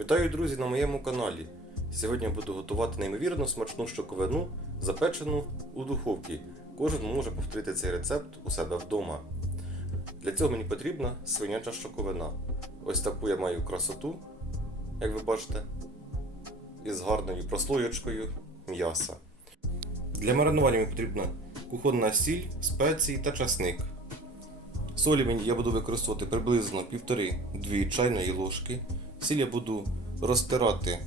Вітаю, друзі, на моєму каналі. Сьогодні буду готувати неймовірно смачну щоковину, запечену у духовці. Кожен може повторити цей рецепт у себе вдома. Для цього мені потрібна свиняча щоковина. Ось таку я маю красоту, як ви бачите, із гарною прослоєчкою м'яса. Для маринування мені потрібна кухонна сіль, спеції та часник. Солі мені я буду використовувати приблизно 1,5-2 чайної ложки. Сіль я буду розтирати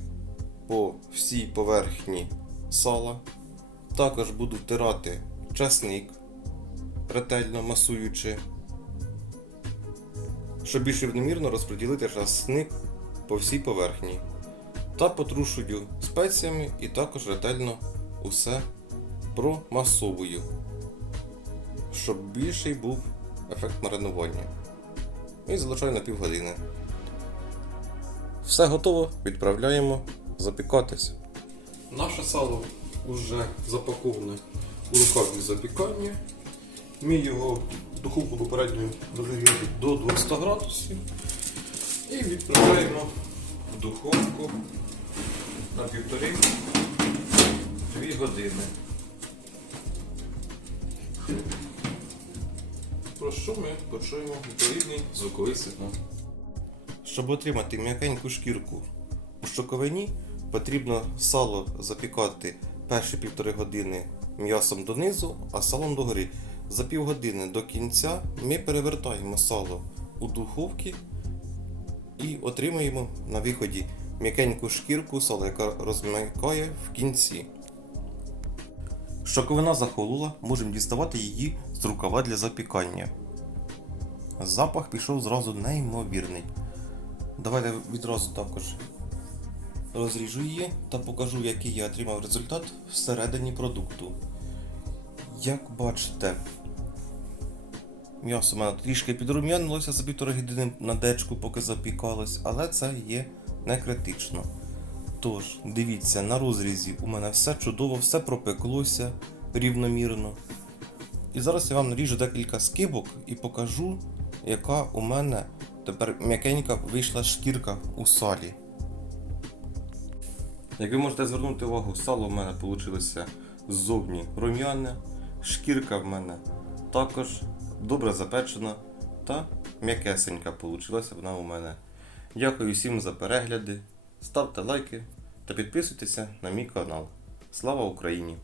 по всій поверхні сала. Також буду втирати часник, ретельно масуючи, щоб більш рівномірно розподілити часник по всій поверхні. Та потрушую спеціями і також ретельно усе промасовую, щоб більший був ефект маринування. І залишаю на півгодини. Все готово, відправляємо запікатись. Наше сало вже запаковане у рукаві запікання. Ми його в духовку попередньо розігріти до 200 градусів і відправляємо в духовку на півтори-дві години. Про що ми почуємо відповідний звуковий сигнал. Щоб отримати м'якеньку шкірку у щоковині, потрібно сало запікати перші півтори години м'ясом донизу, а салом догори. За півгодини до кінця ми перевертаємо сало у духовці і отримуємо на виході м'якеньку шкірку сала, яка розм'якає в кінці. Щоковина захолола, можемо діставати її з рукава для запікання. Запах пішов зразу неймовірний. Давайте відразу також розріжу її та покажу, який я отримав результат всередині продукту. Як бачите, м'ясо в мене трішки підрум'янилося за півтори години на дечку, поки запікалось, але це є не критично. Тож, дивіться, на розрізі у мене все чудово, все пропеклося рівномірно. І зараз я вам наріжу декілька скибок і покажу, яка у мене тепер м'якенька вийшла шкірка у салі. Як ви можете звернути увагу, сало в мене вийшло ззовні рум'яне, шкірка в мене також добре запечена та м'якесенька вийшла вона у мене. Дякую всім за перегляди, ставте лайки та підписуйтеся на мій канал. Слава Україні!